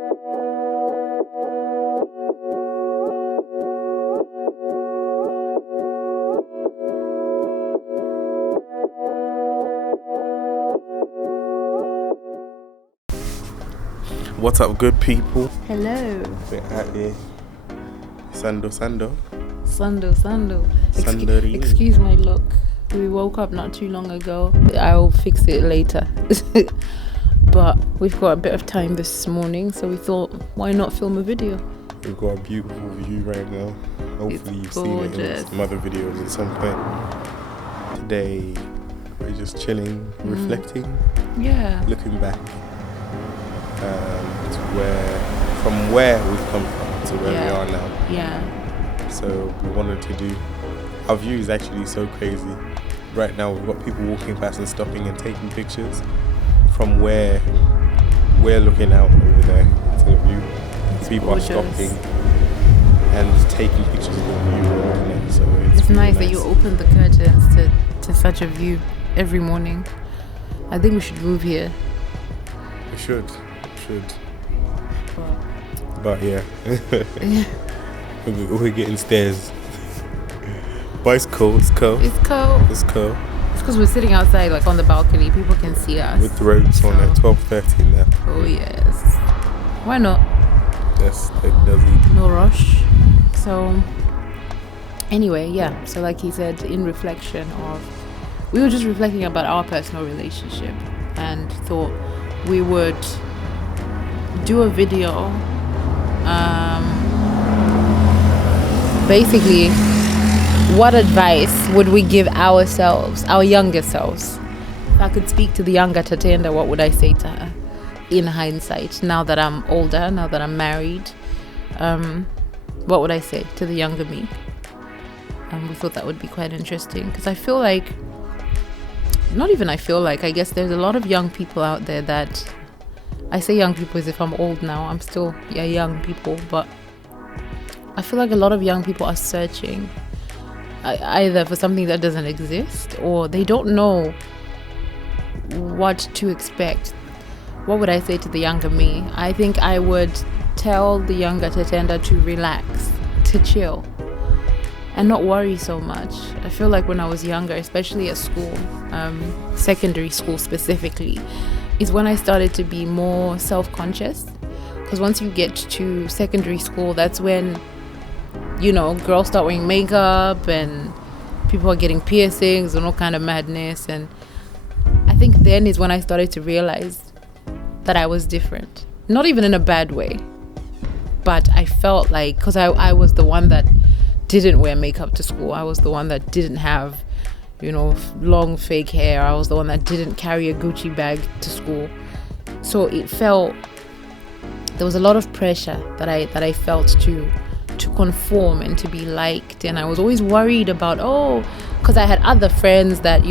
What's up, good people? Hello. We're at here. Sando. Excuse my look. We woke up not too long ago. I'll fix it later. But we've got a bit of time this morning, so we thought, why not film a video? We've got a beautiful view right now. Hopefully you've seen it in some other videos at some point. Today, we're just chilling, reflecting, looking back. From where we've come from to where we are now. Yeah. So we wanted to do. Our view is actually so crazy. Right now we've got people walking past and stopping and taking pictures from where we're looking out over there to the view. People are stopping and taking pictures of the view. So it's really nice that you open the curtains to such a view every morning. I think we should move here. We should. But yeah, we're getting stairs. But it's cold. It's because we're sitting outside, like on the balcony. People can see us with the ropes on at 12:30 in there. Oh yes, why not? Yes, it doesn't. No rush. So anyway, so like he said, we were just reflecting about our personal relationship and thought we would do a video. Basically, what advice would we give ourselves, our younger selves? If I could speak to the younger Tatenda, what would I say to her in hindsight? Now that I'm older, now that I'm married, what would I say to the younger me? We thought that would be quite interesting because I guess there's a lot of young people out there that, I say young people as if I'm old now. I'm still young people, but I feel like a lot of young people are searching either for something that doesn't exist or they don't know what to expect. What would I say to the younger me? I think I would tell the younger Tatenda to relax, to chill, and not worry so much. I feel like when I was younger, especially at school, secondary school specifically, is when I started to be more self-conscious. Because once you get to secondary school, that's when, girls start wearing makeup and people are getting piercings and all kind of madness. And I think then is when I started to realize that I was different. Not even in a bad way, but I felt like, because I was the one that didn't wear makeup to school. I was the one that didn't have long fake hair. I was the one that didn't carry a Gucci bag to school. So it felt, there was a lot of pressure that I felt to conform and to be liked. And I was always worried about, because I had other friends that,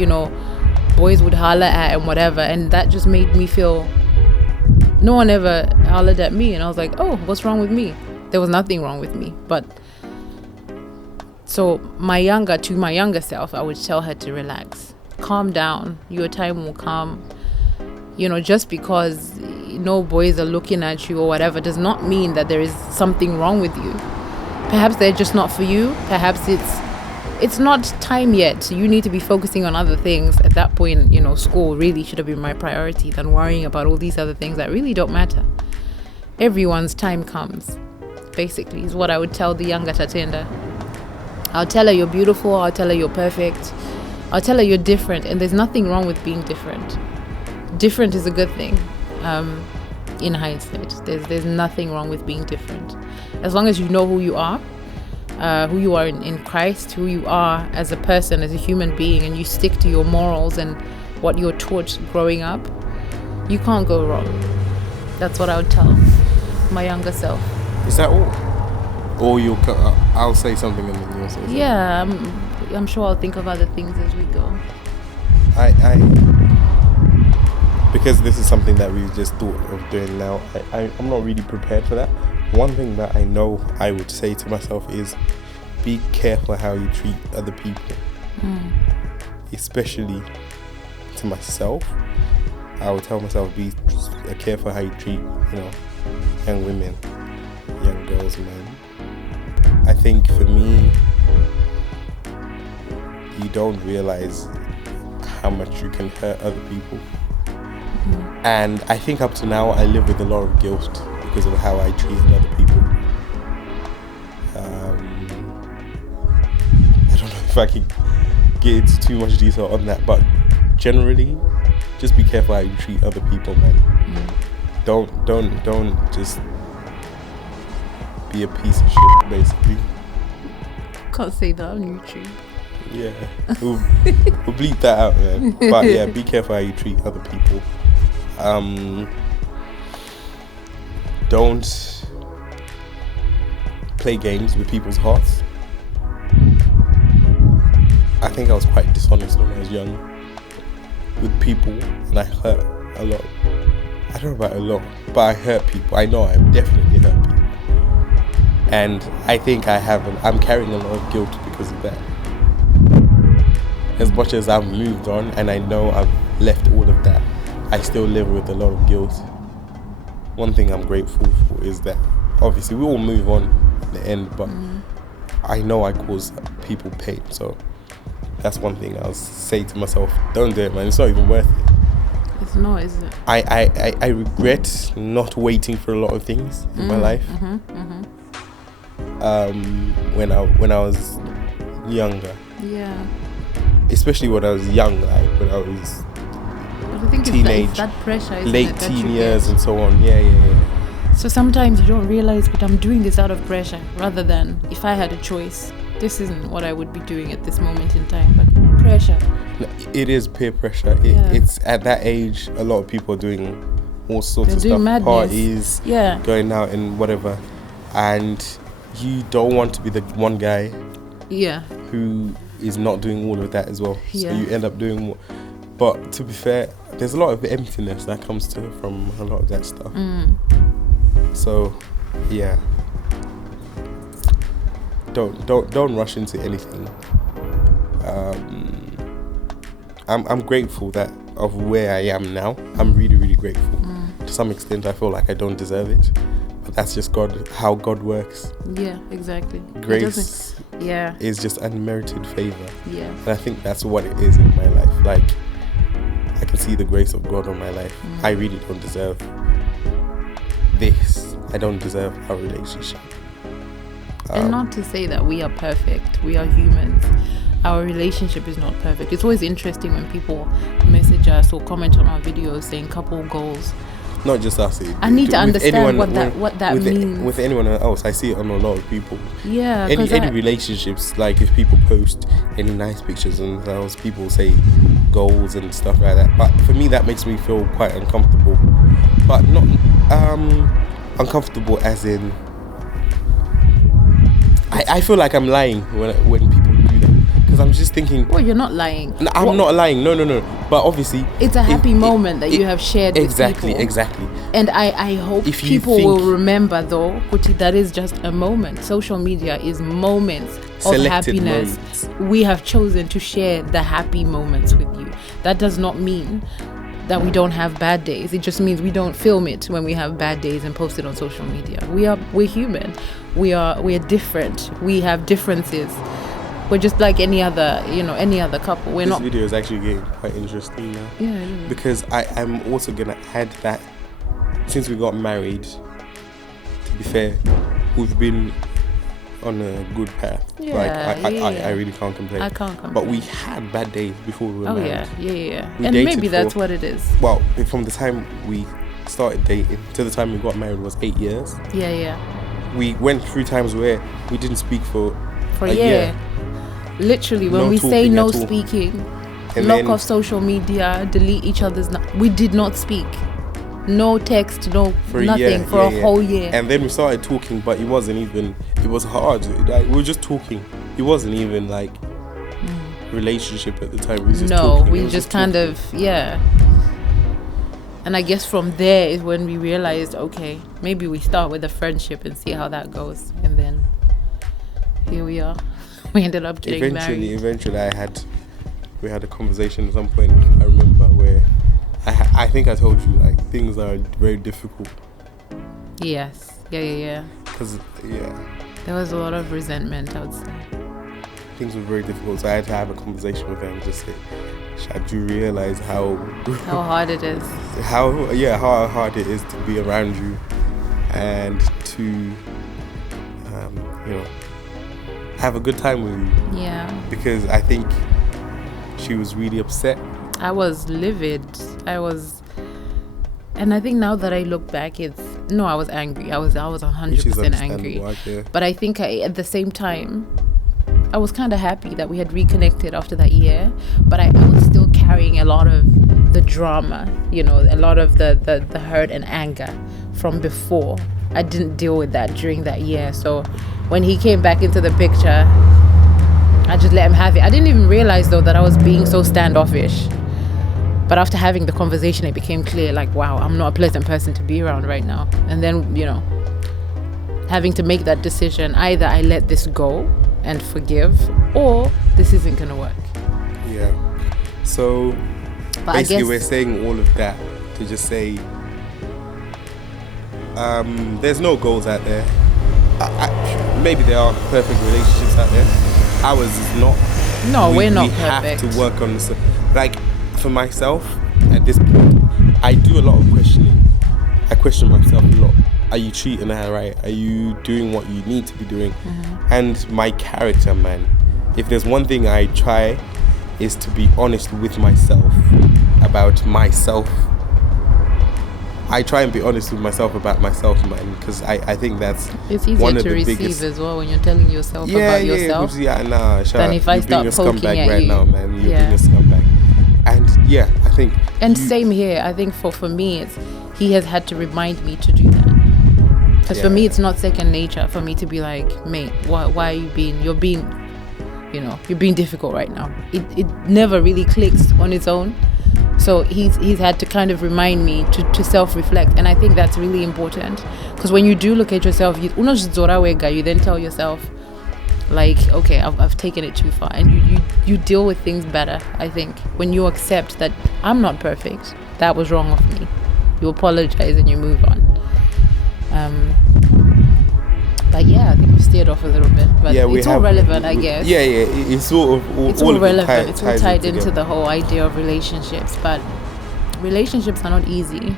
boys would holler at and whatever. And that just made me feel, no one ever hollered at me. And I was like, what's wrong with me? There was nothing wrong with me. But so my younger self, I would tell her to relax, calm down. Your time will come. Just because no boys are looking at you or whatever does not mean that there is something wrong with you. Perhaps they're just not for you. Perhaps it's not time yet. You need to be focusing on other things. At that point, school really should have been my priority than worrying about all these other things that really don't matter. Everyone's time comes, basically, is what I would tell the younger Tatenda. I'll tell her you're beautiful. I'll tell her you're perfect. I'll tell her you're different. And there's nothing wrong with being different. Different is a good thing. In hindsight, there's nothing wrong with being different. As long as you know who you are in Christ, who you are as a person, as a human being, and you stick to your morals and what you're taught growing up, you can't go wrong. That's what I would tell my younger self. Is that all? Or I'll say something and then you'll say something. Yeah, I'm sure I'll think of other things as we go. Because this is something that we've just thought of doing now, I'm not really prepared for that. One thing that I know I would say to myself is be careful how you treat other people. Especially to myself. I would tell myself be careful how you treat, young women, young girls, man. I think for me, you don't realize how much you can hurt other people. And I think up to now, I live with a lot of guilt because of how I treated other people. I don't know if I can get into too much detail on that, but generally, just be careful how you treat other people, man. Don't just be a piece of shit, basically. Can't say that on YouTube. Yeah, we'll bleep that out, man. But yeah, be careful how you treat other people. Don't play games with people's hearts. I think I was quite dishonest when I was young with people, and I hurt a lot. I don't know about a lot, but I hurt people. I know I definitely hurt people, and I think I'm carrying a lot of guilt because of that. As much as I've moved on and I know I've left all of that, I still live with a lot of guilt. One thing I'm grateful for is that obviously we all move on in the end, but I know I cause people pain, so that's one thing I'll say to myself, don't do it, man. It's not even worth it. It's not, is it? I regret not waiting for a lot of things in my life. When I was younger. Yeah. Especially when I was young, like when I was But I think teenage, it's that pressure, isn't late it, that teen you years get? and so on. Yeah. So sometimes you don't realize, but I'm doing this out of pressure, rather than if I had a choice. This isn't what I would be doing at this moment in time, but pressure. It is peer pressure. It's at that age, a lot of people are doing all sorts of stuff, madness. parties, Yeah. going out and whatever, and you don't want to be the one guy who is not doing all of that as well. So you end up doing more. But to be fair, there's a lot of emptiness that comes from a lot of that stuff. So yeah, don't rush into anything. I'm grateful that of where I am now. I'm really, really grateful. To some extent, I feel like I don't deserve it, but that's just how God works. Yeah, exactly. Grace is just unmerited favor. Yeah. And I think that's what it is in my life. Like, I can see the grace of God on my life. I really don't deserve this. I don't deserve our relationship. And not to say that we are perfect. We are humans. Our relationship is not perfect. It's always interesting when people message us or comment on our videos saying couple goals. Not just us. I need to understand what that means. With anyone else, I see it on a lot of people. Yeah. Any relationships, like if people post any nice pictures and else, people say goals and stuff like that. But for me, that makes me feel quite uncomfortable. But not uncomfortable as in I feel like I'm lying when people do that. Because I'm just thinking... Well, you're not lying. No, I'm not lying. No. But obviously... It's a happy moment that you have shared with people. Exactly. And I hope people will remember, though, Kuti, that is just a moment. Social media is moments of happiness. Moments. We have chosen to share the happy moments with you. That does not mean that we don't have bad days. It just means we don't film it when we have bad days and post it on social media. We're human. We are different. We have differences. We're just like any other couple. This video is actually getting quite interesting now. Yeah. Because I'm also gonna add that since we got married, to be fair, we've been on a good path. I really can't complain. I can't complain. But we had bad days before we were married. Yeah. And maybe that's what it is. Well, from the time we started dating to the time we got married was 8 years. Yeah. We went through times where we didn't speak for a year. Literally, when we say no speaking, lock off social media, delete each other's... we did not speak. No text, nothing for a whole year. And then we started talking, but it was hard. Like, we were just talking. It wasn't even like relationship at the time. We was just talking. We just kind of, And I guess from there is when we realized, okay, maybe we start with a friendship and see how that goes. And then here we are. We ended up getting married. Eventually, we had a conversation at some point. I remember where I think I told you, like, things are very difficult. Yes. Yeah. Because, There was a lot of resentment, I would say. things were very difficult. So I had to have a conversation with them and just say, Shad, you realize how hard it is. how hard it is to be around you and to have a good time with you. Yeah. Because I think she was really upset. I was livid. And I think now that I look back, I was angry. I was 100% angry. But I think at the same time, I was kind of happy that we had reconnected after that year. But I was still carrying a lot of the drama, a lot of the hurt and anger from before. I didn't deal with that during that year. So when he came back into the picture, I just let him have it. I didn't even realize, though, that I was being so standoffish. But after having the conversation, it became clear, like, wow, I'm not a pleasant person to be around right now. And then, having to make that decision, either I let this go and forgive, or this isn't going to work. Yeah. So, but basically, we're saying all of that to just say, there's no goals out there. Maybe there are perfect relationships out there. Ours is not. No, we're not We perfect. have to work on this. Like, for myself, at this point, I do a lot of questioning. I question myself a lot. Are you treating her right? Are you doing what you need to be doing? Mm-hmm. And my character, man. If there's one thing I try, is to be honest with myself about myself. I try and be honest with myself about myself, man, because I think that's it's easier one of to the receive biggest as well when you're telling yourself about yourself. Than if I start poking at right you. now, man. You're being a scumbag. And I think. And same here. I think for me, he has had to remind me to do that. Because for me, it's not second nature for me to be like, mate, why are you you're being difficult right now. It never really clicks on its own. So he's had to kind of remind me to self-reflect, and I think that's really important, because when you do look at yourself, you then tell yourself, like, okay, I've taken it too far, and you deal with things better. I think when you accept that I'm not perfect, that was wrong of me, you apologize and you move on. But I think we steered off a little bit, but it's all relevant, I guess. It's sort of it's all relevant. It's all tied into the whole idea of relationships. But relationships are not easy.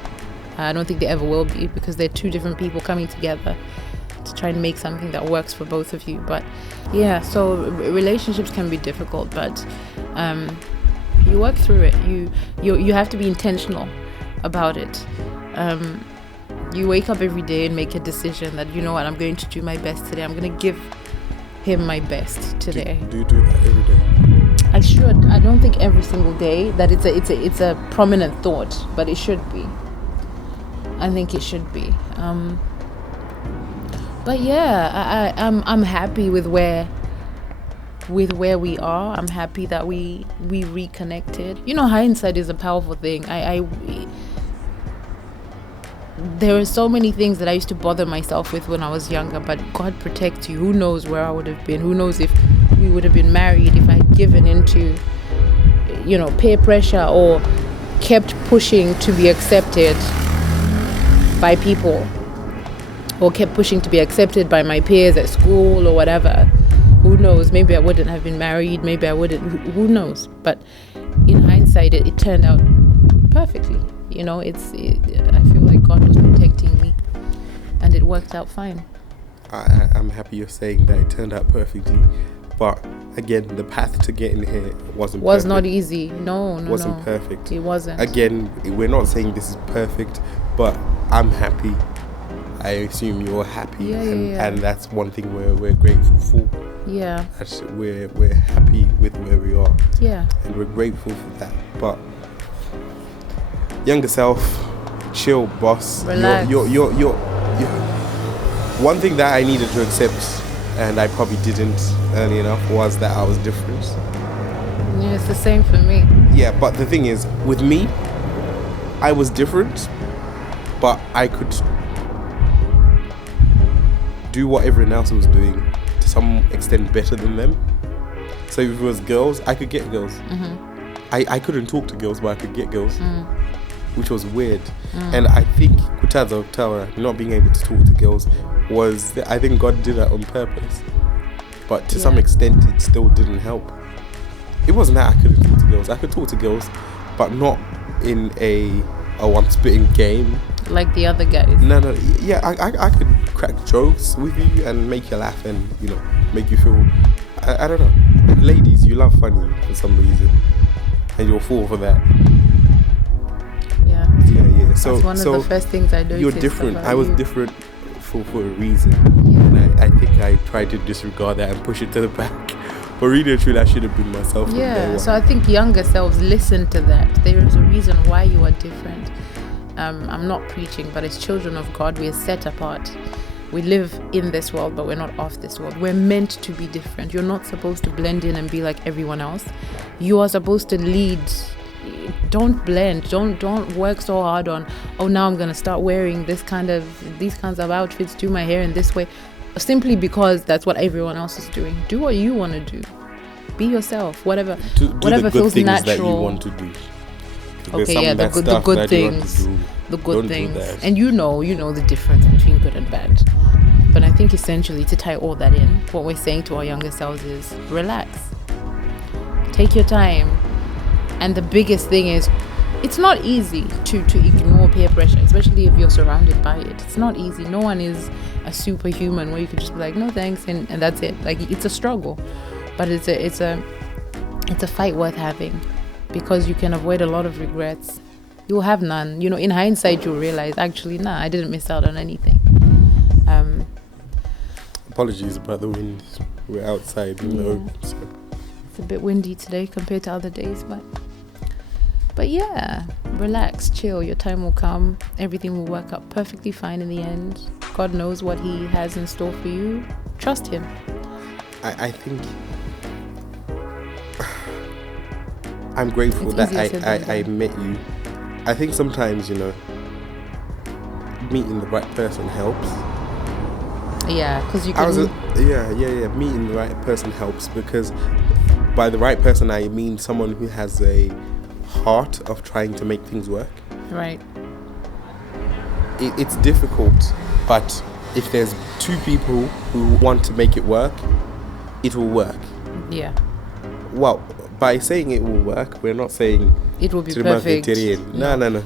I don't think they ever will be, because they're two different people coming together to try and make something that works for both of you. But so relationships can be difficult, but you work through it. You have to be intentional about it. You wake up every day and make a decision that, you know what, I'm going to do my best today. I'm going to give him my best today. Do you do that every day? I should. I don't think every single day that it's a prominent thought, but it should be. I think it should be. But I'm happy with where we are. I'm happy that we reconnected. Hindsight is a powerful thing. There are so many things that I used to bother myself with when I was younger, but God protect you. Who knows where I would have been? Who knows if we would have been married if I had given into, peer pressure, or kept pushing to be accepted by people, or kept pushing to be accepted by my peers at school or whatever. Who knows? Maybe I wouldn't have been married. Maybe I wouldn't. Who knows? But in hindsight, it turned out perfectly. I feel like God was protecting me, and it worked out fine. I'm happy you're saying that it turned out perfectly, but again, the path to getting here was not easy. No, wasn't perfect. It wasn't. Again, we're not saying this is perfect, but I'm happy. I assume you're happy, and that's one thing we're grateful for. Yeah. That's, we're happy with where we are. Yeah. And we're grateful for that. But younger self, chill, boss. Relax. You're one thing that I needed to accept, and I probably didn't early enough, was that I was different. Yeah, it's the same for me. Yeah, but the thing is, with me, I was different, but I could do what everyone else was doing to some extent better than them. So if it was girls, I could get girls. Mm-hmm. I couldn't talk to girls, but I could get girls. which was weird. And I think Kutazo Tawa, not being able to talk to girls, I think God did that on purpose. But to some extent, it still didn't help. It wasn't that I couldn't talk to girls. I could talk to girls, but not in I'm spitting game. Like the other guys. No, yeah, I could crack jokes with you and make you laugh and, make you feel, I don't know. Ladies, you love funny for some reason. And you'll fall for that. Yeah. Yeah. So that's one of the first things I noticed. You're different. I was different for a reason. Yeah. And I think I tried to disregard that and push it to the back. But really and truly, I should have been myself. Yeah. So I think younger selves listen to that. There is a reason why you are different. I'm not preaching, but as children of God, we are set apart. We live in this world, but we're not of this world. We're meant to be different. You're not supposed to blend in and be like everyone else. You are supposed to lead. Don't blend. Don't work so hard on, now I'm gonna start wearing these kinds of outfits, do my hair in this way, simply because that's what everyone else is doing. Do what you want to do. Be yourself. Whatever feels natural. That you want to do. Okay, yeah, the good things. The good things. And you know the difference between good and bad. But I think essentially, to tie all that in, what we're saying to our younger selves is relax. Take your time. And the biggest thing is, it's not easy to ignore peer pressure, especially if you're surrounded by it. It's not easy. No one is a superhuman where you could just be like, no thanks, and that's it. Like, it's a struggle. But it's a fight worth having, because you can avoid a lot of regrets. You'll have none. In hindsight, you'll realize, actually, I didn't miss out on anything. Apologies about the wind. We're outside in the open. So. It's a bit windy today compared to other days, but yeah, relax, chill. Your time will come. Everything will work out perfectly fine in the end. God knows what He has in store for you. Trust Him. I think I'm grateful that I met you. I think sometimes, meeting the right person helps. Yeah, because you can... Meeting the right person helps, because by the right person, I mean someone who has a heart of trying to make things work. Right. It's difficult, but if there's two people who want to make it work, it will work. Yeah. Well, by saying it will work, we're not saying it will be perfect. No.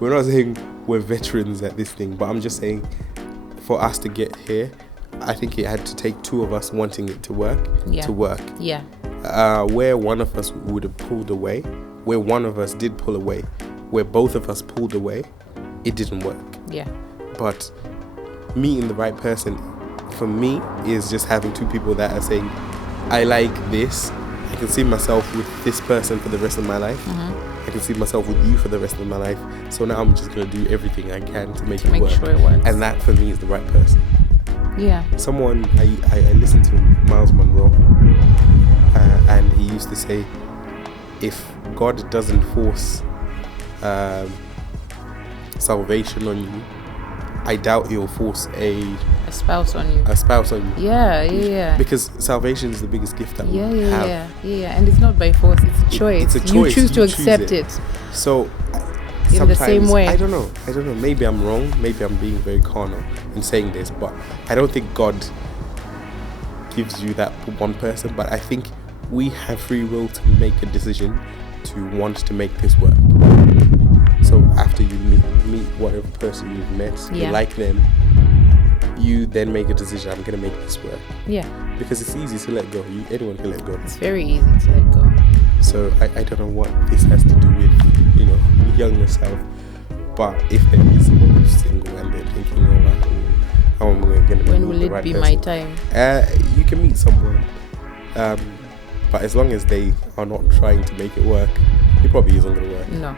We're not saying we're veterans at this thing, but I'm just saying, for us to get here, I think it had to take two of us wanting it to work. Yeah. Where one of us would have pulled away, where one of us did pull away, where both of us pulled away, it didn't work. Yeah. But meeting the right person, for me, is just having two people that are saying, I like this. I can see myself with this person for the rest of my life. I can see myself with you for the rest of my life. So now I'm just going to do everything I can to make it work. Sure it works. And that, for me, is the right person. Yeah. Someone, I listened to Miles Monroe, and he used to say, if God doesn't force salvation on you, I doubt He'll force a spouse on you. Yeah. Because salvation is the biggest gift that we have. Yeah. And it's not by force, it's a choice. It's a choice. You choose to accept it. So in the same way. I don't know. Maybe I'm wrong. Maybe I'm being very carnal in saying this, but I don't think God gives you that one person. But I think we have free will to make a decision to want to make this work. So after you meet whatever person you've met, you like them, you then make a decision, I'm going to make this work. Yeah. Because it's easy to let go. Anyone can let go. It's very easy to let go. So I don't know what this has to do with, younger self. But if there is someone who's single and they're thinking, how am I going to meet the right person? When will it be my time? You can meet someone. But as long as they are not trying to make it work, it probably isn't going to work. No.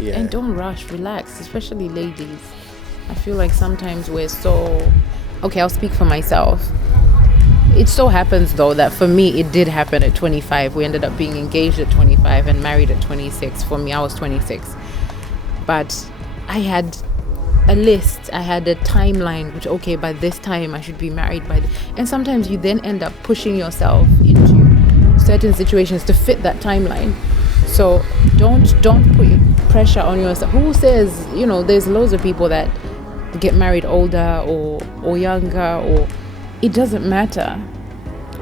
Yeah. And don't rush, relax, especially ladies. I feel like sometimes we're so... Okay, I'll speak for myself. It so happens, though, that for me, it did happen at 25. We ended up being engaged at 25 and married at 26. For me, I was 26. But I had a list. I had a timeline, which, okay, by this time, I should be married by... And sometimes you then end up pushing yourself into certain situations to fit that timeline. So don't put pressure on yourself. Who says, there's loads of people that get married older or younger, or it doesn't matter.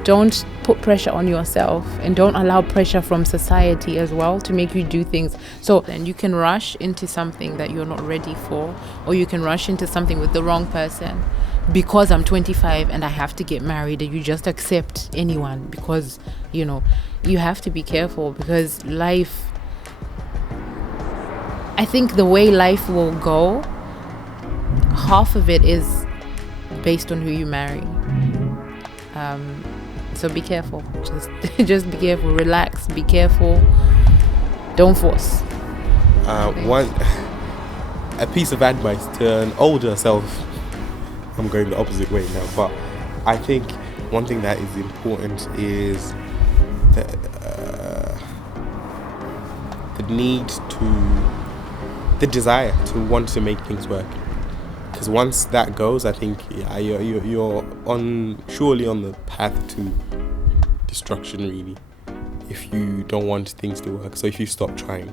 Don't put pressure on yourself, and don't allow pressure from society as well to make you do things. So then you can rush into something that you're not ready for, or you can rush into something with the wrong person. Because I'm 25 and I have to get married, and you just accept anyone because, you have to be careful, because life, I think the way life will go, half of it is based on who you marry. So be careful. Just be careful. Relax. Be careful. Don't force. A piece of advice to an older self. I'm going the opposite way now, but I think one thing that is important is the desire to want to make things work. Because once that goes, I think you're surely on the path to destruction, really, if you don't want things to work. So if you stop trying,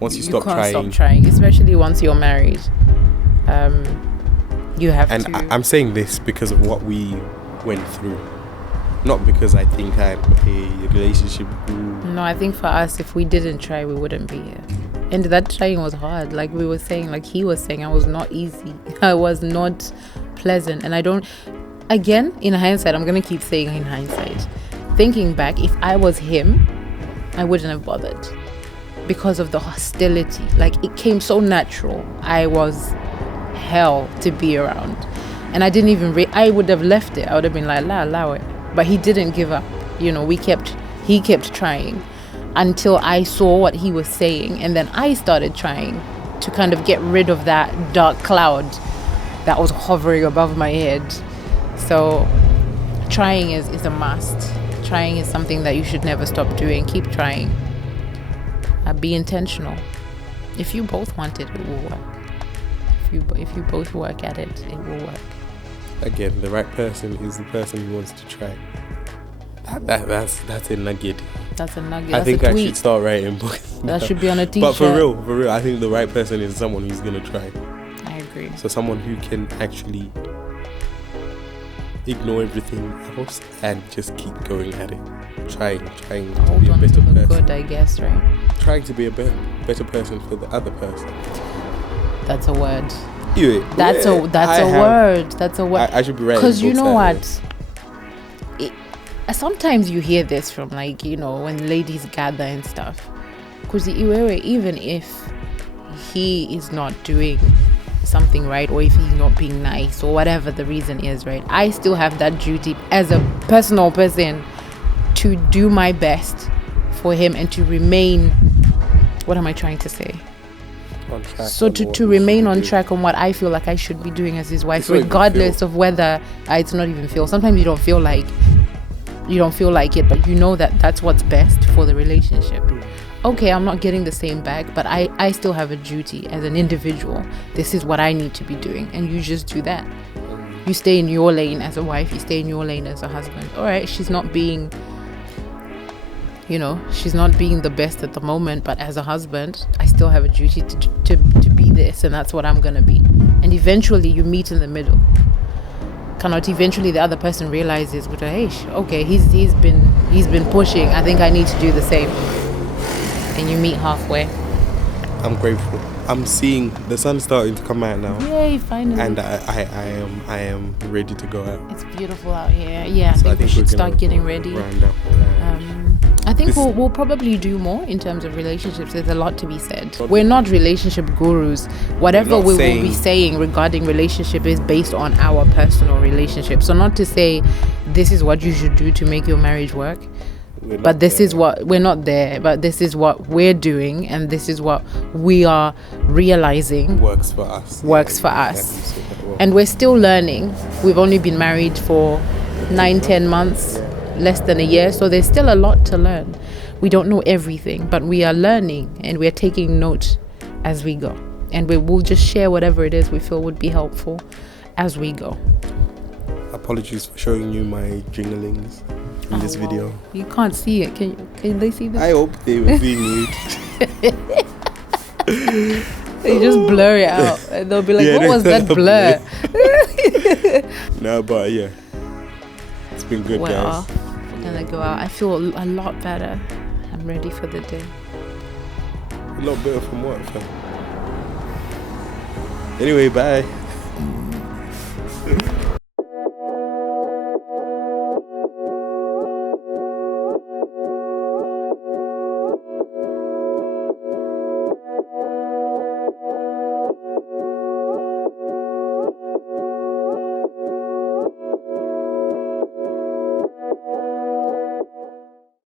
once you stop trying, especially once you're married, you have and to. I'm saying this because of what we went through, not because I think I'm a relationship guru. No, I think for us, if we didn't try, we wouldn't be here. And that trying was hard. Like we were saying, like he was saying, I was not easy. I was not pleasant. And I don't, again, in hindsight, I'm going to keep saying in hindsight, thinking back, if I was him, I wouldn't have bothered because of the hostility. Like it came so natural. I was hell to be around. And I didn't even, I would have left it. I would have been like, allow it. But he didn't give up. He kept trying until I saw what he was saying. And then I started trying to kind of get rid of that dark cloud that was hovering above my head. So trying is a must. Trying is something that you should never stop doing. Keep trying. Be intentional. If you both want it, it will work. If you both work at it, it will work. Again, the right person is the person who wants to try. That's a nugget. That's a nugget. I think I should start writing books. That should be on a t-shirt. But for real, I think the right person is someone who's gonna try. I agree. So someone who can actually ignore everything else and just keep going at it, trying to be a better person. Good, I guess, right? Trying to be a better person for the other person. That's a word. That's a word. That's a word. I should be writing. Because you know what? Sometimes you hear this from when ladies gather and stuff. Because even if he is not doing something right, or if he's not being nice, or whatever the reason is, right, I still have that duty as a personal person to do my best for him and to remain, what am I trying to say? On track. So to remain on track on what I feel like I should be doing as his wife, regardless of whether it's not even feel. Sometimes you don't feel like it, but you know that that's what's best for the relationship. Okay, I'm not getting the same back, but I still have a duty as an individual. This is what I need to be doing, and you just do that. You stay in your lane as a wife, you stay in your lane as a husband. All right, she's not being the best at the moment, but as a husband, I still have a duty to be this, and that's what I'm gonna be. And eventually you meet in the middle. Eventually the other person realizes, hey, okay, he's been pushing, I think I need to do the same. And you meet halfway. I'm grateful. I'm seeing the sun starting to come out now. Yay, finally. And I am ready to go out. It's beautiful out here. Yeah, I think we should start getting ready. Round up. I think we'll probably do more in terms of relationships. There's a lot to be said. We're not relationship gurus. Whatever we will be saying regarding relationship is based on our personal relationship. So not to say this is what you should do to make your marriage work. But this is what we're not there, but this is what we're doing, and this is what we are realizing works for us. And we're still learning. We've only been married for 9-10 months, less than a year, so there's still a lot to learn. We don't know everything, but we are learning, and we're taking note as we go, and we will just share whatever it is we feel would be helpful as we go. Apologies for showing you my jinglings. in this video. You can't see it. Can they see this? I hope they will see me. You just blur it out, and they'll be like, "What was that blur?" No, but yeah, it's been good, guys. We're gonna go out. I feel a lot better. I'm ready for the day. A lot better from what, fam? Anyway, bye.